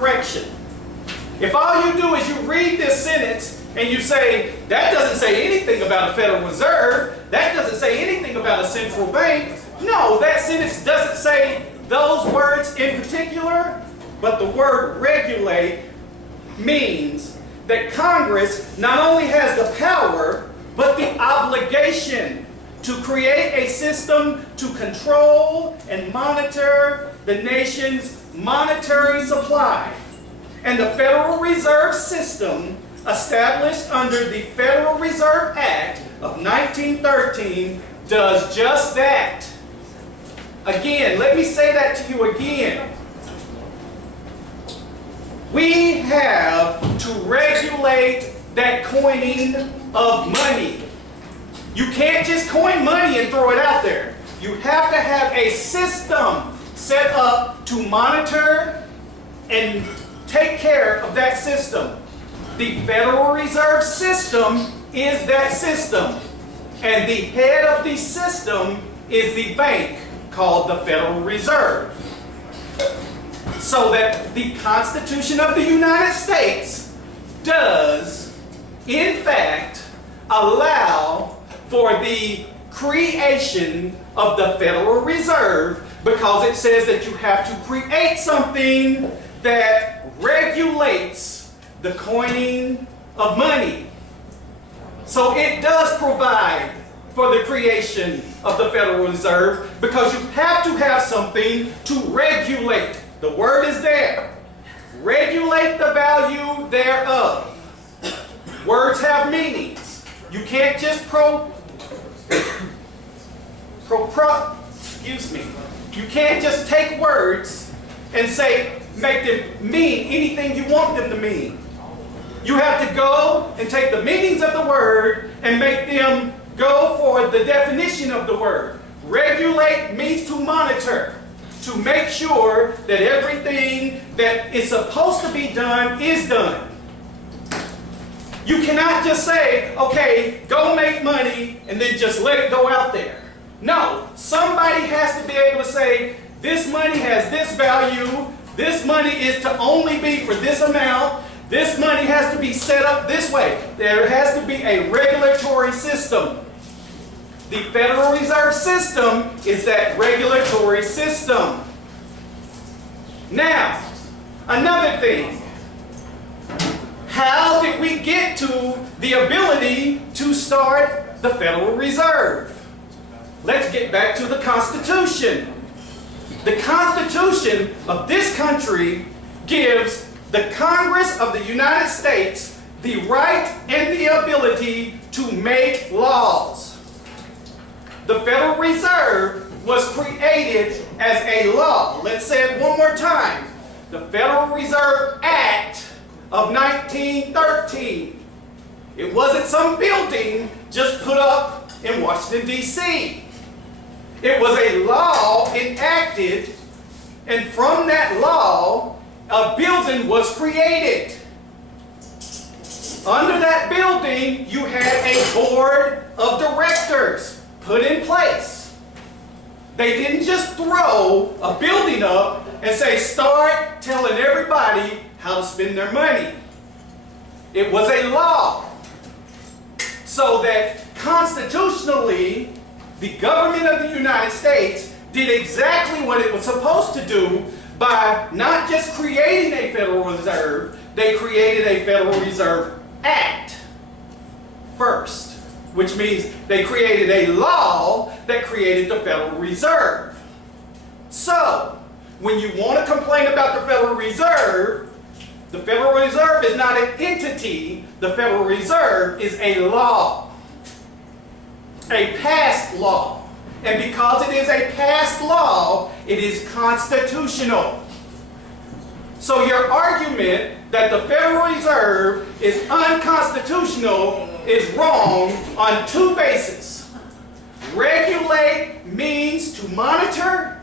correction. If all you do is you read this sentence and you say, that doesn't say anything about a Federal Reserve, that doesn't say anything about a central bank. No, that sentence doesn't say those words in particular, but the word regulate means that Congress not only has the power, but the obligation to create a system to control and monitor the nation's monetary supply. And the Federal Reserve System, established under the Federal Reserve Act of 1913, does just that. Again, let me say that to you again. We have to regulate that coining of money. You can't just coin money and throw it out there. You have to have a system set up to monitor and take care of that system. The Federal Reserve System is that system. And the head of the system is the bank called the Federal Reserve. So that the Constitution of the United States does, in fact, allow for the creation of the Federal Reserve, because it says that you have to create something that regulates the coining of money. So it does provide for the creation of the Federal Reserve, because you have to have something to regulate. The word is there. Regulate the value thereof. Words have meanings. You can't just you can't just take words and say, make them mean anything you want them to mean. You have to go and take the meanings of the word and make them go for the definition of the word. Regulate means to monitor, to make sure that everything that is supposed to be done is done. You cannot just say, okay, go make money and then just let it go out there. No, somebody has to be able to say, this money has this value, this money is to only be for this amount, this money has to be set up this way. There has to be a regulatory system. The Federal Reserve System is that regulatory system. Now, another thing. How did we get to the ability to start the Federal Reserve? Let's get back to the Constitution. The Constitution of this country gives the Congress of the United States the right and the ability to make laws. The Federal Reserve was created as a law. Let's say it one more time. The Federal Reserve Act of 1913. It wasn't some building just put up in Washington, D.C. It was a law enacted, and from that law, a building was created. Under that building, you had a board of directors put in place. They didn't just throw a building up and say, start telling everybody how to spend their money. It was a law. So that constitutionally, the government of the United States did exactly what it was supposed to do by not just creating a Federal Reserve, they created a Federal Reserve Act first, which means they created a law that created the Federal Reserve. So, when you want to complain about the Federal Reserve is not an entity. The Federal Reserve is a law, a passed law. And because it is a passed law, it is constitutional. So your argument that the Federal Reserve is unconstitutional is wrong on two bases. Regulate means to monitor.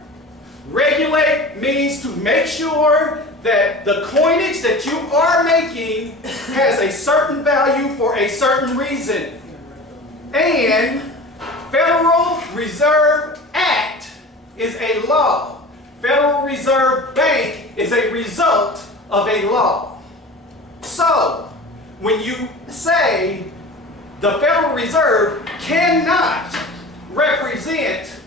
Regulate means to make sure that the coinage that you are making has a certain value for a certain reason. And Federal Reserve Act is a law. Federal Reserve Bank is a result of a law. So, when you say the Federal Reserve cannot represent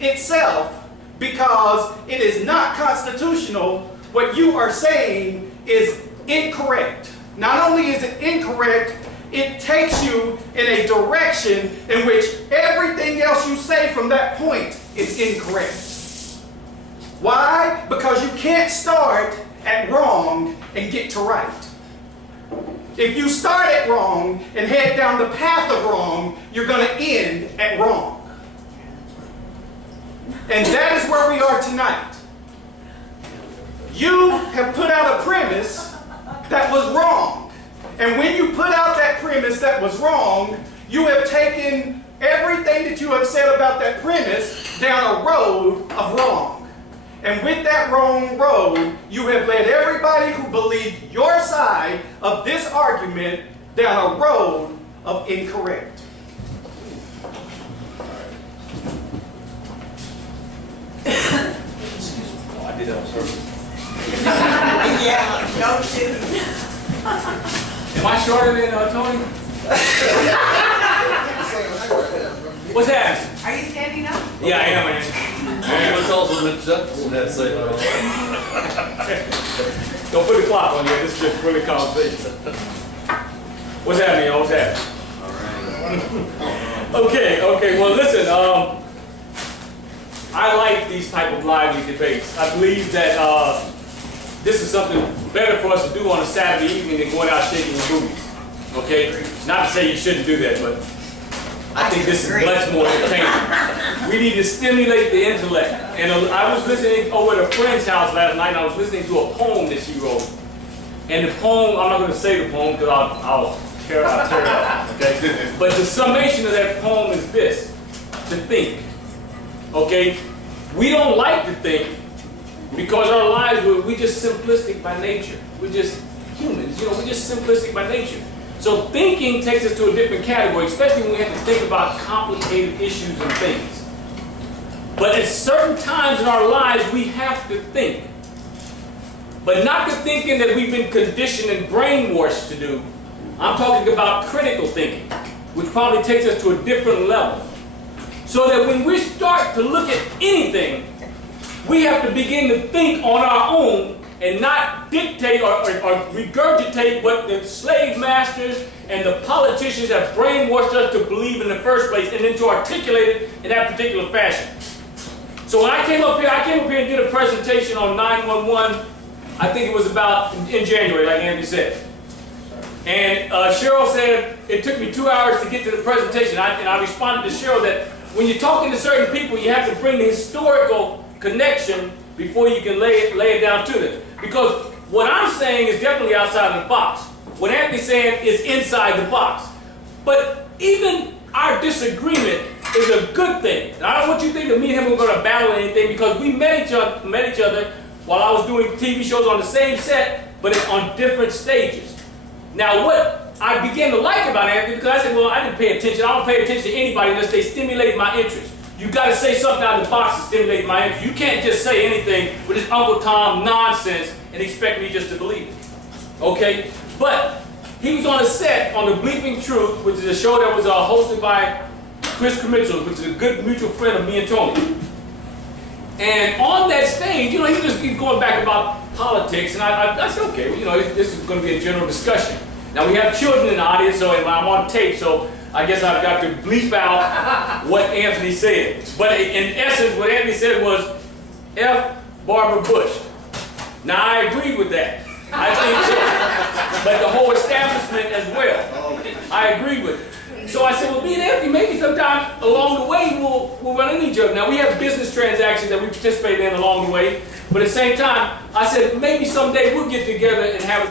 itself because it is not constitutional, what you are saying is incorrect. Not only is it incorrect, it takes you in a direction in which everything else you say from that point is incorrect. Why? Because you can't start at wrong and get to right. If you start at wrong and head down the path of wrong, you're going to end at wrong. And that is where we are tonight. You have put out a premise that was wrong. And when you put out that premise that was wrong, you have taken everything that you have said about that premise down a road of wrong. And with that wrong road, you have led everybody who believed your side of this argument down a road of incorrect. Oh, I did that on purpose. Yeah, no kidding. Am I shorter than Tony? What's happening? Are you standing up? Yeah, I am, man. It's also Mitch Jefferson had to say that. Don't put the clock on here. This is just really conversation. What's happening, y'all? What's happening? Okay. Well, listen. I like these type of lively debates. I believe that this is something better for us to do on a Saturday evening than going out shaking the booties. Okay? Not to say you shouldn't do that, but I think this is much more entertaining. We need to stimulate the intellect. And I was listening over at a friend's house last night, and I was listening to a poem that she wrote. And the poem, I'm not going to say the poem because I'll tear it up. Okay? But the summation of that poem is this: to think. Okay? We don't like to think because our lives, we're just simplistic by nature. We're just humans, we're just simplistic by nature. So thinking takes us to a different category, especially when we have to think about complicated issues and things. But at certain times in our lives, we have to think. But not the thinking that we've been conditioned and brainwashed to do. I'm talking about critical thinking, which probably takes us to a different level. So that when we start to look at anything, we have to begin to think on our own and not dictate or regurgitate what the slave masters and the politicians have brainwashed us to believe in the first place, and then to articulate it in that particular fashion. So when I came up here and did a presentation on 911, I think it was about in January, like Andy said. And Cheryl said it took me 2 hours to get to the presentation. And I responded to Cheryl that when you're talking to certain people, you have to bring the historical connection before you can lay it down to them. Because what I'm saying is definitely outside the box. What Anthony's saying is inside the box. But even our disagreement is a good thing. And I don't want you to think that me and him were going to battle anything, because we met each other while I was doing TV shows on the same set, but on different stages. Now, what I began to like about Anthony, because I said, well, I didn't pay attention. I don't pay attention to anybody unless they stimulate my interest. You got to say something out of the box to stimulate my interest. You can't just say anything with this Uncle Tom nonsense and expect me just to believe it. Okay? But he was on a set on The Bleeping Truth, which is a show that was hosted by Chris Mitchell, which is a good mutual friend of me and Tony. And on that stage, he just keeps going back about politics, and I said, okay, this is going to be a general discussion. Now we have children in the audience, so I'm on tape, so I guess I've got to bleep out what Anthony said. But in essence, what Anthony said was, F. Barbara Bush. Now I agree with that. I think so. But the whole establishment as well. I agree with it. So I said, well, me and Anthony, maybe sometime along the way we'll run into each other. Now we have business transactions that we participate in along the way. But at the same time, I said, maybe someday we'll get together and have a